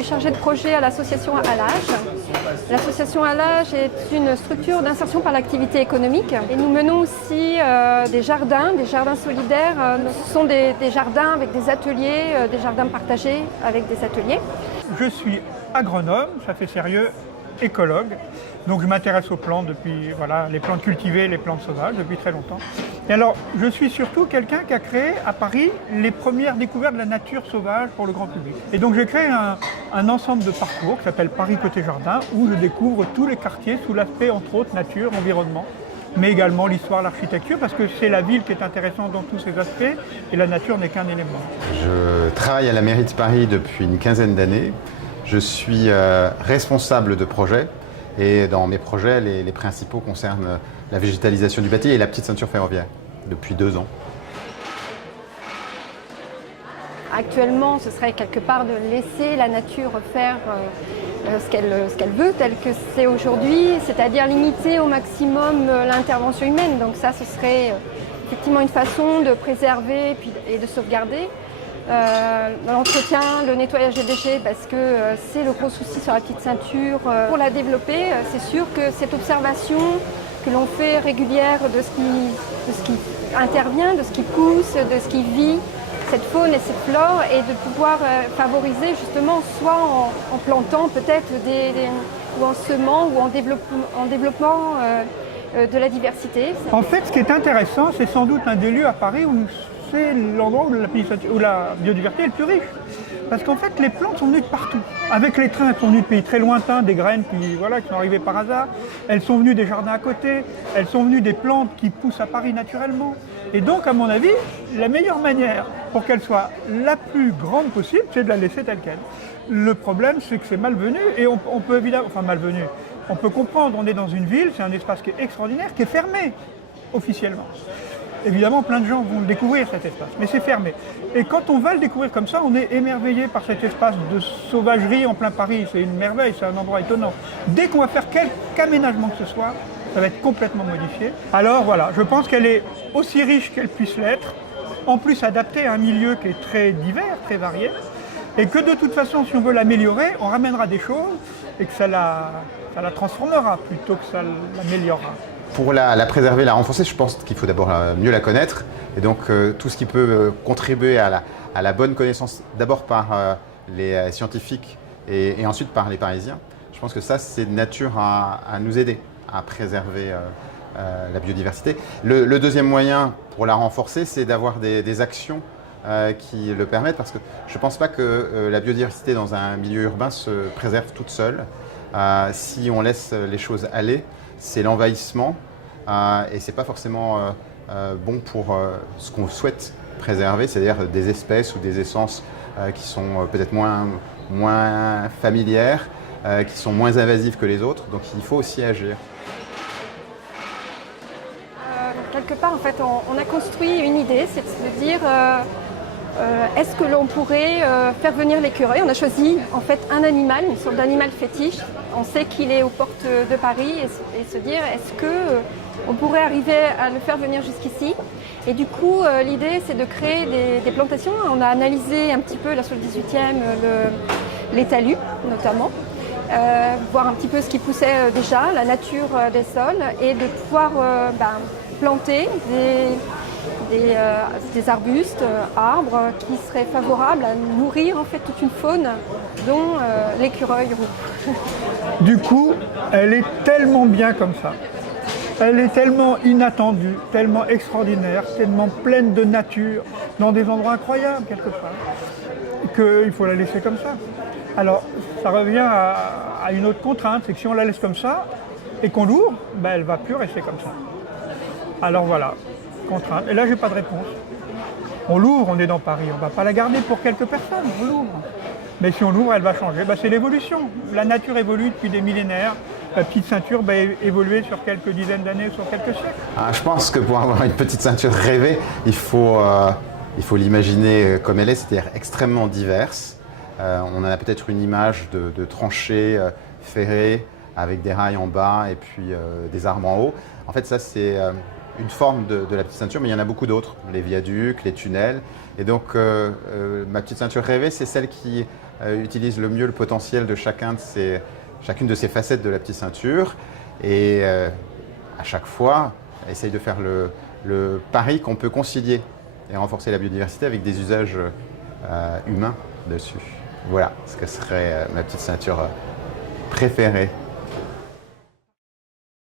suis chargée de projet à l'association Alage. L'association Alage est une structure d'insertion par l'activité économique. Et nous menons aussi des jardins solidaires. Ce sont des jardins avec des ateliers, des jardins partagés avec des ateliers. Je suis agronome, ça fait sérieux, écologue. Donc je m'intéresse aux plantes depuis, les plantes cultivées, les plantes sauvages depuis très longtemps. Et alors, je suis surtout quelqu'un qui a créé à Paris les premières découvertes de la nature sauvage pour le grand public. Et donc j'ai créé un ensemble de parcours qui s'appelle Paris Côté Jardin, où je découvre tous les quartiers sous l'aspect, entre autres, nature, environnement, mais également l'histoire, l'architecture, parce que c'est la ville qui est intéressante dans tous ces aspects, et la nature n'est qu'un élément. Je travaille à la mairie de Paris depuis une quinzaine d'années. Je suis responsable de projet. Et dans mes projets, les principaux concernent la végétalisation du bâti et la petite ceinture ferroviaire, depuis 2 ans. Actuellement, ce serait quelque part de laisser la nature faire ce qu'elle veut, tel que c'est aujourd'hui, c'est-à-dire limiter au maximum l'intervention humaine. Donc ça, ce serait effectivement une façon de préserver et de sauvegarder. L'entretien, le nettoyage des déchets, parce que c'est le gros souci sur la petite ceinture. Pour la développer, c'est sûr que cette observation que l'on fait régulière de ce qui intervient, de ce qui pousse, de ce qui vit, cette faune et cette flore, et de pouvoir favoriser justement soit en plantant peut-être ou en semant ou en développement de la diversité. En fait, ce qui est intéressant, c'est sans doute un des lieux à Paris où c'est l'endroit où la biodiversité est le plus riche. Parce qu'en fait, les plantes sont venues de partout. Avec les trains, elles sont venues de pays très lointains, des graines qui sont arrivées par hasard. Elles sont venues des jardins à côté. Elles sont venues des plantes qui poussent à Paris naturellement. Et donc, à mon avis, la meilleure manière pour qu'elle soit la plus grande possible, c'est de la laisser telle qu'elle. Le problème, c'est que c'est malvenu. Et on peut évidemment... Enfin, malvenu. On peut comprendre, on est dans une ville, c'est un espace qui est extraordinaire, qui est fermé officiellement. Évidemment, plein de gens vont le découvrir, cet espace, mais c'est fermé. Et quand on va le découvrir comme ça, on est émerveillé par cet espace de sauvagerie en plein Paris. C'est une merveille, c'est un endroit étonnant. Dès qu'on va faire quelque aménagement que ce soit, ça va être complètement modifié. Alors voilà, je pense qu'elle est aussi riche qu'elle puisse l'être, en plus adaptée à un milieu qui est très divers, très varié, et que de toute façon, si on veut l'améliorer, on ramènera des choses et que ça la transformera plutôt que ça l'améliorera. Pour la préserver, la renforcer, je pense qu'il faut d'abord mieux la connaître. Et donc tout ce qui peut contribuer à la bonne connaissance, d'abord par les scientifiques et ensuite par les Parisiens. Je pense que ça, c'est de nature à nous aider à préserver la biodiversité. Le deuxième moyen pour la renforcer, c'est d'avoir des actions qui le permettent, parce que je ne pense pas que la biodiversité dans un milieu urbain se préserve toute seule. Si on laisse les choses aller, c'est l'envahissement et ce n'est pas forcément bon pour ce qu'on souhaite préserver, c'est-à-dire des espèces ou des essences qui sont peut-être moins familières, qui sont moins invasives que les autres, donc il faut aussi agir. Quelque part, en fait, on a construit une idée, c'est de se dire est-ce que l'on pourrait faire venir l'écureuil? On a choisi en fait un animal, une sorte d'animal fétiche. On sait qu'il est aux portes de Paris et se dire est-ce qu'on pourrait arriver à le faire venir jusqu'ici? Et du coup, l'idée c'est de créer des plantations. On a analysé un petit peu là sur le 18e les talus notamment, voir un petit peu ce qui poussait déjà, la nature des sols, et de pouvoir planter des arbustes, arbres qui seraient favorables à nourrir en fait toute une faune, dont l'écureuil roux. Du coup, elle est tellement bien comme ça. Elle est tellement inattendue, tellement extraordinaire, tellement pleine de nature, dans des endroits incroyables quelque part, qu'il faut la laisser comme ça. Alors, ça revient à une autre contrainte, c'est que si on la laisse comme ça et qu'on l'ouvre, elle ne va plus rester comme ça. Alors voilà. Contrainte. Et là, j'ai pas de réponse. On l'ouvre, on est dans Paris, on ne va pas la garder pour quelques personnes, on l'ouvre. Mais si on l'ouvre, elle va changer. C'est l'évolution. La nature évolue depuis des millénaires. La petite ceinture va évoluer sur quelques dizaines d'années, sur quelques siècles. Je pense que pour avoir une petite ceinture rêvée, il faut l'imaginer comme elle est, c'est-à-dire extrêmement diverse. On a peut-être une image de tranchées ferrées avec des rails en bas et puis des arbres en haut. En fait, ça, c'est une forme de la petite ceinture, mais il y en a beaucoup d'autres, les viaducs, les tunnels. Et donc, ma petite ceinture rêvée, c'est celle qui utilise le mieux le potentiel de chacune de ces facettes de la petite ceinture et à chaque fois essaye de faire le pari qu'on peut concilier et renforcer la biodiversité avec des usages humains dessus. Voilà ce que serait ma petite ceinture préférée.